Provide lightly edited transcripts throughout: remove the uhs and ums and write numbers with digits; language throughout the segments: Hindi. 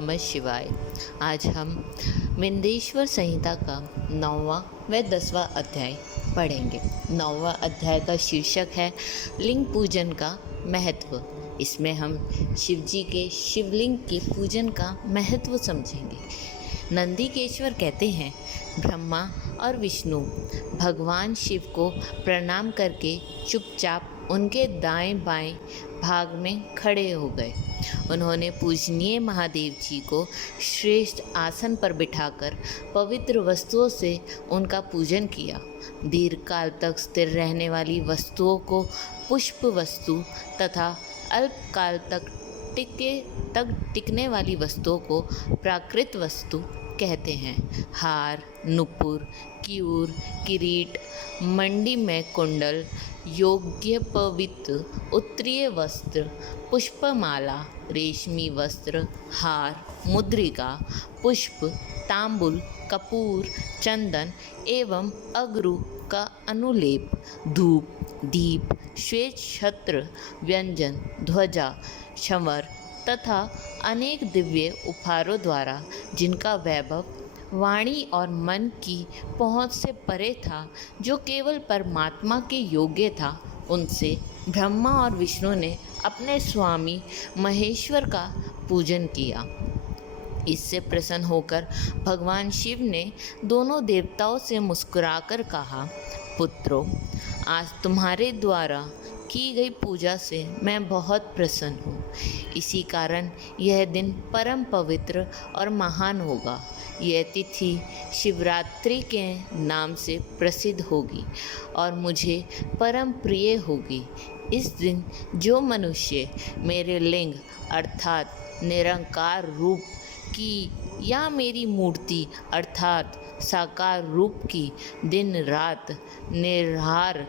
नमः शिवाय। आज हम विंदेश्वर संहिता का 9वां व 10वां अध्याय पढ़ेंगे। 9वां अध्याय का शीर्षक है लिंग पूजन का महत्व। इसमें हम शिवजी के शिवलिंग के पूजन का महत्व समझेंगे। नंदीकेश्वर कहते हैं, ब्रह्मा और विष्णु भगवान शिव को प्रणाम करके चुपचाप उनके दाएं बाएं भाग में खड़े हो गए। उन्होंने पूजनीय महादेव जी को श्रेष्ठ आसन पर बिठाकर पवित्र वस्तुओं से उनका पूजन किया। दीर्घकाल तक स्थिर रहने वाली वस्तुओं को पुष्प वस्तु तथा अल्पकाल तक टिकने वाली वस्तुओं को प्राकृत वस्तु कहते हैं। हार, नुपुर, क्यूर, किरीट, मंडी में कुंडल, योग्यपवित उत्तरीय वस्त्र, पुष्पमाला, रेशमी वस्त्र, हार, मुद्रिका, पुष्प, तांबुल, कपूर, चंदन एवं अगरू का अनुलेप, धूप, दीप, श्वेत छत्र, व्यंजन, ध्वजा, शंवर तथा अनेक दिव्य उपहारों द्वारा जिनका वैभव वाणी और मन की पहुँच से परे था, जो केवल परमात्मा के योग्य था, उनसे ब्रह्मा और विष्णु ने अपने स्वामी महेश्वर का पूजन किया। इससे प्रसन्न होकर भगवान शिव ने दोनों देवताओं से मुस्कुराकर कहा, पुत्रों, आज तुम्हारे द्वारा की गई पूजा से मैं बहुत प्रसन्न हूँ। इसी कारण यह दिन परम पवित्र और महान होगा। यह तिथि शिवरात्रि के नाम से प्रसिद्ध होगी और मुझे परम प्रिय होगी। इस दिन जो मनुष्य मेरे लिंग अर्थात निरंकार रूप की या मेरी मूर्ति अर्थात साकार रूप की दिन रात निराहार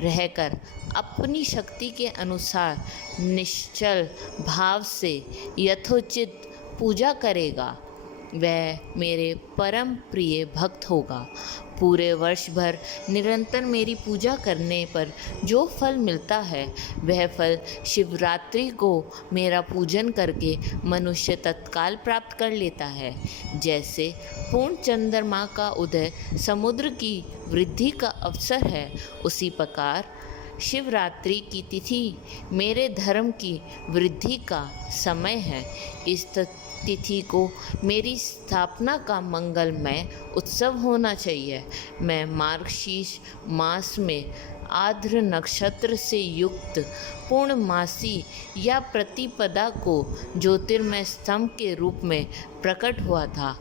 रहकर अपनी शक्ति के अनुसार निश्चल भाव से यथोचित पूजा करेगा, वह मेरे परम प्रिय भक्त होगा। पूरे वर्ष भर निरंतर मेरी पूजा करने पर जो फल मिलता है, वह फल शिवरात्रि को मेरा पूजन करके मनुष्य तत्काल प्राप्त कर लेता है। जैसे पूर्ण चंद्रमा का उदय समुद्र की वृद्धि का अवसर है, उसी प्रकार शिवरात्रि की तिथि मेरे धर्म की वृद्धि का समय है। इस तिथि को मेरी स्थापना का मंगलमय उत्सव होना चाहिए। मैं मार्गशीर्ष मास में आर्द्र नक्षत्र से युक्त पूर्णमासी या प्रतिपदा को ज्योतिर्मय स्तंभ के रूप में प्रकट हुआ था।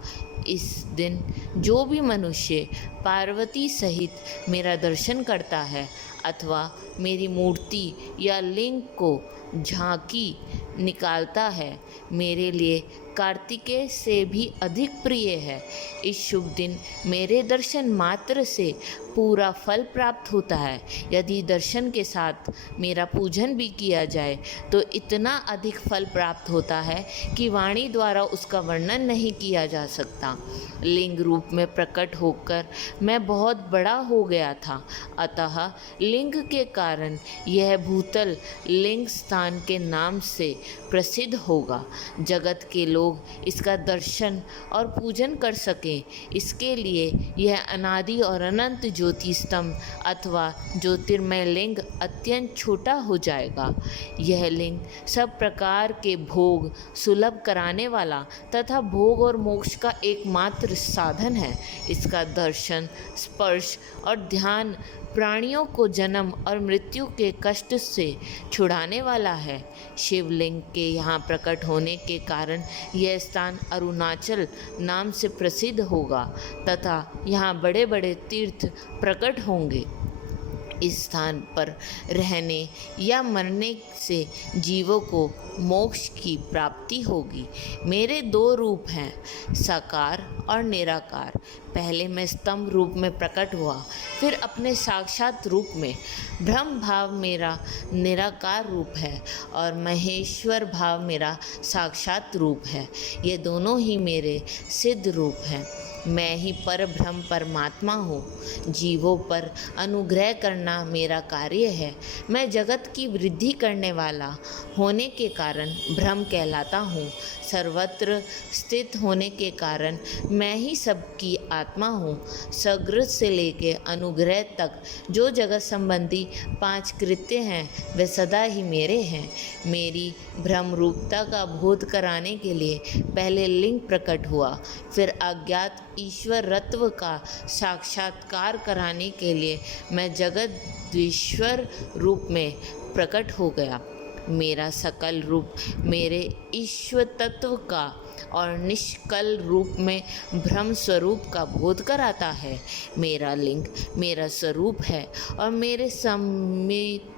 इस दिन जो भी मनुष्य पार्वती सहित मेरा दर्शन करता है अथवा मेरी मूर्ति या लिंग को झांकी निकालता है, मेरे लिए कार्तिकेय से भी अधिक प्रिय है। इस शुभ दिन मेरे दर्शन मात्र से पूरा फल प्राप्त होता है। यदि दर्शन के साथ मेरा पूजन भी किया जाए तो इतना अधिक फल प्राप्त होता है कि वाणी द्वारा उसका वर्णन नहीं किया जा सकता। लिंग रूप में प्रकट होकर मैं बहुत बड़ा हो गया था, अतः लिंग के कारण यह भूतल लिंग स्थान के नाम से प्रसिद्ध होगा। जगत के लोग इसका दर्शन और पूजन कर सकें, इसके लिए यह अनादि और अनंत ज्योति स्तंभ अथवा ज्योतिर्मय लिंग अत्यंत छोटा हो जाएगा। यह लिंग सब प्रकार के भोग सुलभ कराने वाला तथा भोग और मोक्ष का एकमात्र साधन है। इसका दर्शन, स्पर्श और ध्यान प्राणियों को जन्म और मृत्यु के कष्ट से छुड़ाने वाला है। शिवलिंग के यहाँ प्रकट होने के कारण यह स्थान अरुणाचल नाम से प्रसिद्ध होगा तथा यहाँ बड़े बड़े तीर्थ प्रकट होंगे। इस स्थान पर रहने या मरने से जीवों को मोक्ष की प्राप्ति होगी। मेरे दो रूप हैं, साकार और निराकार। पहले मैं स्तंभ रूप में प्रकट हुआ, फिर अपने साक्षात रूप में। ब्रह्म भाव मेरा निराकार रूप है और महेश्वर भाव मेरा साक्षात रूप है। ये दोनों ही मेरे सिद्ध रूप हैं। मैं ही पर ब्रह्म परमात्मा हूँ। जीवों पर अनुग्रह करना मेरा कार्य है। मैं जगत की वृद्धि करने वाला होने के कारण ब्रह्म कहलाता हूँ। सर्वत्र स्थित होने के कारण मैं ही सबकी आत्मा हूँ। सकृत से लेके अनुग्रह तक जो जगत संबंधी 5 कृत्य हैं वे सदा ही मेरे हैं। मेरी ब्रह्म रूपता का बोध कराने के लिए पहले लिंग प्रकट हुआ, फिर अज्ञात ईश्वरत्व का साक्षात्कार कराने के लिए मैं जगदीश्वर रूप में प्रकट हो गया। मेरा सकल रूप मेरे ईश्वर तत्व का और निष्कल रूप में ब्रह्म स्वरूप का बोध कराता है। मेरा लिंग मेरा स्वरूप है और मेरे समीप्य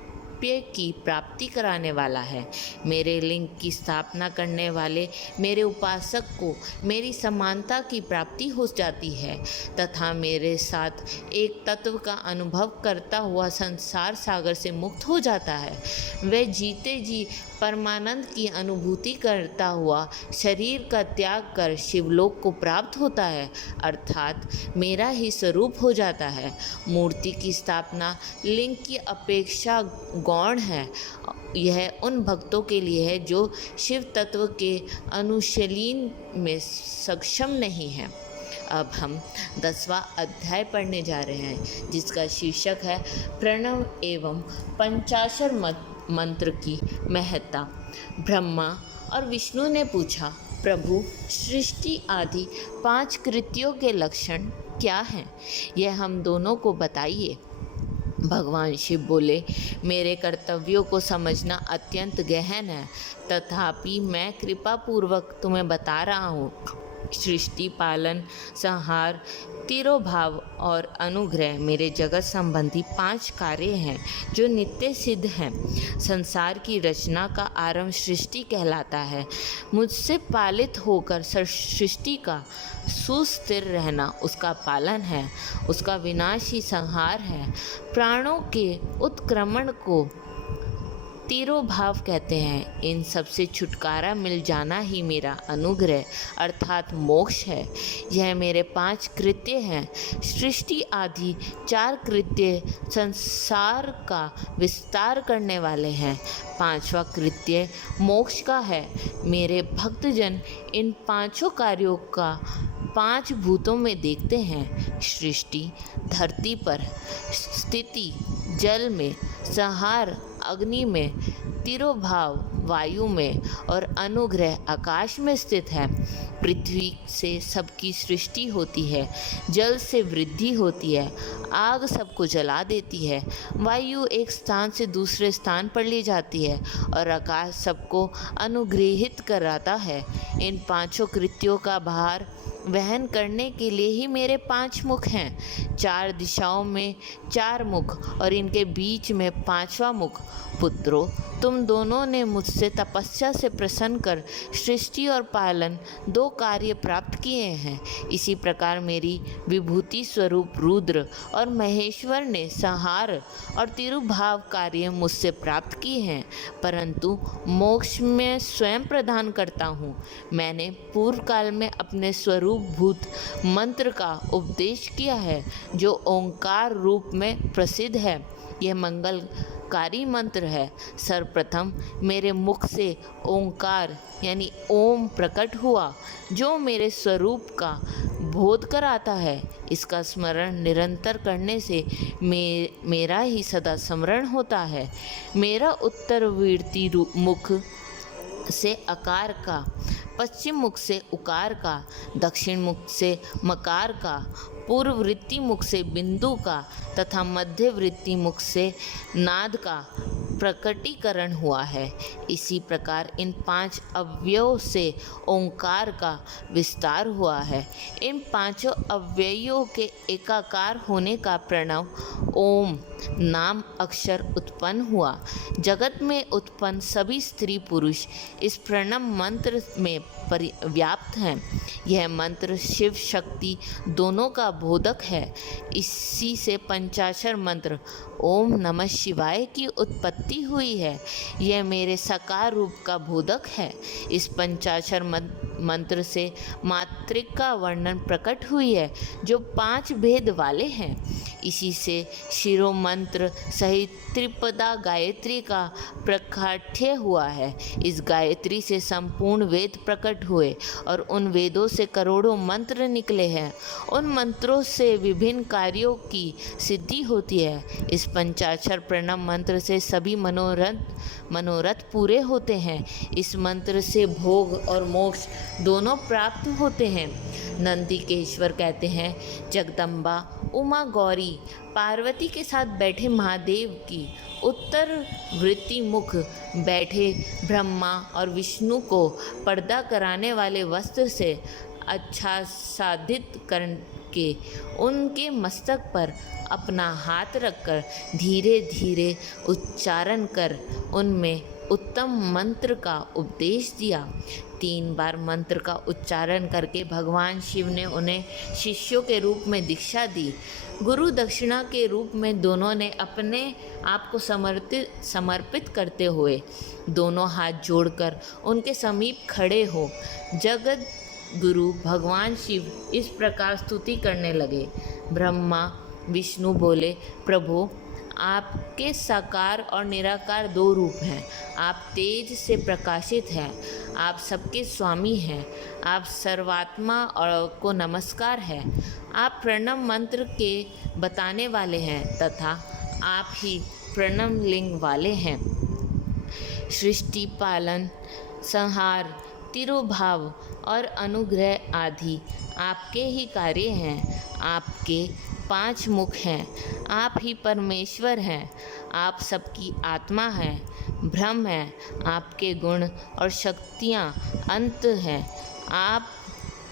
की प्राप्ति कराने वाला है। मेरे लिंग की स्थापना करने वाले मेरे उपासक को मेरी समानता की प्राप्ति हो जाती है तथा मेरे साथ एक तत्व का अनुभव करता हुआ संसार सागर से मुक्त हो जाता है। वह जीते जी परमानंद की अनुभूति करता हुआ शरीर का त्याग कर शिवलोक को प्राप्त होता है, अर्थात मेरा ही स्वरूप हो जाता है। मूर्ति की स्थापना लिंग की अपेक्षा गौण है। यह उन भक्तों के लिए है जो शिव तत्व के अनुशीलन में सक्षम नहीं है। अब हम 10वां अध्याय पढ़ने जा रहे हैं, जिसका शीर्षक है प्रणव एवं पंचाक्षर मंत्र की महत्ता। ब्रह्मा और विष्णु ने पूछा, प्रभु, सृष्टि आदि 5 कृत्यों के लक्षण क्या हैं? यह हम दोनों को बताइए। भगवान शिव बोले, मेरे कर्तव्यों को समझना अत्यंत गहन है, तथापि मैं कृपापूर्वक तुम्हें बता रहा हूँ। सृष्टि, पालन, संहार, तिरोभाव और अनुग्रह मेरे जगत संबंधी 5 कार्य हैं जो नित्य सिद्ध हैं। संसार की रचना का आरंभ सृष्टि कहलाता है। मुझसे पालित होकर सृष्टि का सुस्थिर रहना उसका पालन है, उसका विनाश ही संहार है। प्राणों के उत्क्रमण को तिरोभाव कहते हैं। इन सब से छुटकारा मिल जाना ही मेरा अनुग्रह अर्थात मोक्ष है। यह मेरे 5 कृत्य हैं। सृष्टि आदि 4 कृत्य संसार का विस्तार करने वाले हैं। 5वां कृत्य मोक्ष का है। मेरे भक्तजन इन 5 कार्यों का 5 भूतों में देखते हैं। सृष्टि धरती पर, स्थिति जल में, संहार अग्नि में, तिरोभाव वायु में और अनुग्रह आकाश में स्थित है। पृथ्वी से सबकी सृष्टि होती है, जल से वृद्धि होती है, आग सबको जला देती है, वायु एक स्थान से दूसरे स्थान पर ले जाती है और आकाश सबको अनुग्रहित कराता है। इन 5 कृत्यों का भार वहन करने के लिए ही मेरे 5 मुख हैं। 4 दिशाओं में 4 मुख और इनके बीच में 5वां मुख। पुत्रों, तुम दोनों ने मुझसे तपस्या से प्रसन्न कर सृष्टि और पालन 2 कार्य प्राप्त किए हैं। इसी प्रकार मेरी विभूति स्वरूप रुद्र और महेश्वर ने संहार और तिरुभाव कार्य मुझसे प्राप्त किए हैं, परंतु मोक्ष में स्वयं प्रदान करता हूँ। मैंने पूर्व काल में अपने स्वरूप भूत मंत्र का उपदेश किया है, जो ओंकार रूप में प्रसिद्ध है। यह मंगलकारी मंत्र है। सर्वप्रथम मेरे मुख से ओंकार यानी ओम प्रकट हुआ, जो मेरे स्वरूप का बोध कराता है। इसका स्मरण निरंतर करने से मेरा ही सदा स्मरण होता है। मेरा उत्तरवर्ती मुख से अकार का, पश्चिम मुख से उकार का, दक्षिण मुख से मकार का, पूर्ववृत्ति मुख से बिंदु का तथा मध्यवृत्ति मुख से नाद का प्रकटीकरण हुआ है। इसी प्रकार इन 5 अव्ययों से ओंकार का विस्तार हुआ है। इन 5 अव्ययों के एकाकार होने का प्रणव ओम नाम अक्षर उत्पन्न हुआ। जगत में उत्पन्न सभी स्त्री पुरुष इस प्रणव मंत्र में व्याप्त हैं। यह मंत्र शिव शक्ति दोनों का बोधक है। इसी से पंचाक्षर मंत्र ओम नमः शिवाय की उत्पत्ति हुई है। यह मेरे साकार रूप का बोधक है। इस पंचाक्षर मंत्र से मातृका वर्णन प्रकट हुई है जो 5 भेद वाले हैं। इसी से शिरो मंत्र सहित त्रिपदा गायत्री का प्रकाट्य हुआ है। इस गायत्री से संपूर्ण वेद प्रकट हुए और उन वेदों से करोड़ों मंत्र निकले हैं। उन मंत्रों से विभिन्न कार्यों की सिद्धि होती है। इस पंचाक्षर प्रणव मंत्र से सभी मनोरथ पूरे होते हैं। इस मंत्र से भोग और मोक्ष दोनों प्राप्त होते हैं। नंदिकेश्वर कहते हैं, जगदम्बा उमा गौरी पार्वती के साथ बैठे महादेव की उत्तर वृत्ति मुख बैठे ब्रह्मा और विष्णु को पर्दा कराने वाले वस्त्र से आच्छादित करके उनके मस्तक पर अपना हाथ रखकर धीरे धीरे उच्चारण कर उनमें उत्तम मंत्र का उपदेश दिया। 3 बार मंत्र का उच्चारण करके भगवान शिव ने उन्हें शिष्यों के रूप में दीक्षा दी। गुरु दक्षिणा के रूप में दोनों ने अपने आप को समर्पित करते हुए दोनों हाथ जोड़कर उनके समीप खड़े हो जगत गुरु भगवान शिव इस प्रकार स्तुति करने लगे। ब्रह्मा विष्णु बोले, प्रभु आपके साकार और निराकार 2 रूप हैं। आप तेज से प्रकाशित हैं। आप सबके स्वामी हैं। आप सर्वात्मा और को नमस्कार है। आप प्रणव मंत्र के बताने वाले हैं तथा आप ही प्रणव लिंग वाले हैं। सृष्टि पालन संहार तिरोभाव और अनुग्रह आदि आपके ही कार्य हैं। आपके 5 मुख हैं। आप ही परमेश्वर हैं। आप सबकी आत्मा हैं, ब्रह्म हैं। आपके गुण और शक्तियाँ अंत हैं।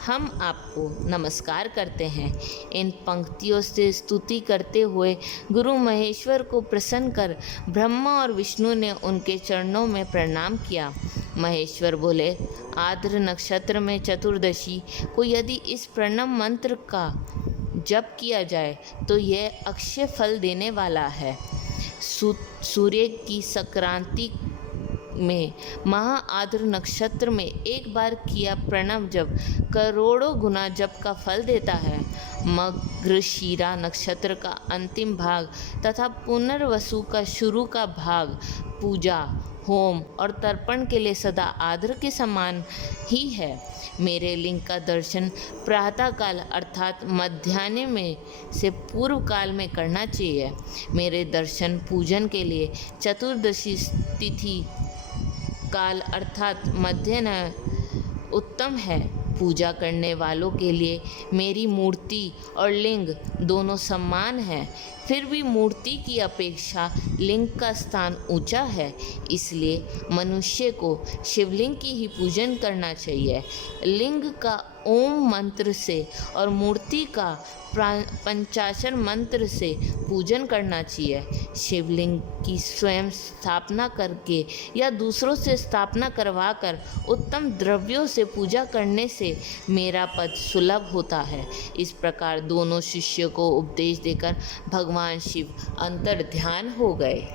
हम आपको नमस्कार करते हैं। इन पंक्तियों से स्तुति करते हुए गुरु महेश्वर को प्रसन्न कर ब्रह्मा और विष्णु ने उनके चरणों में प्रणाम किया। महेश्वर बोले, आर्द्र नक्षत्र में चतुर्दशी को यदि इस प्रणव मंत्र का जप किया जाए तो यह अक्षय फल देने वाला है। सूर्य की संक्रांति में महा आर्द्र नक्षत्र में एक बार किया प्रणव जप करोड़ों गुना जप का फल देता है। मृगशीरा नक्षत्र का अंतिम भाग तथा पुनर्वसु का शुरू का भाग पूजा होम और तर्पण के लिए सदा आर्द्र के समान ही है। मेरे लिंग का दर्शन प्रातःकाल अर्थात मध्याह्न में से पूर्व काल में करना चाहिए। मेरे दर्शन पूजन के लिए चतुर्दशी तिथि काल अर्थात मध्याह्न उत्तम है। पूजा करने वालों के लिए मेरी मूर्ति और लिंग दोनों समान हैं। फिर भी मूर्ति की अपेक्षा लिंग का स्थान ऊंचा है, इसलिए मनुष्य को शिवलिंग की ही पूजन करना चाहिए। लिंग का ओम मंत्र से और मूर्ति का पंचाक्षर मंत्र से पूजन करना चाहिए। शिवलिंग की स्वयं स्थापना करके या दूसरों से स्थापना करवाकर उत्तम द्रव्यों से पूजा करने से मेरा पद सुलभ होता है। इस प्रकार दोनों शिष्यों को उपदेश देकर भगवान शिव अंतर्ध्यान हो गए।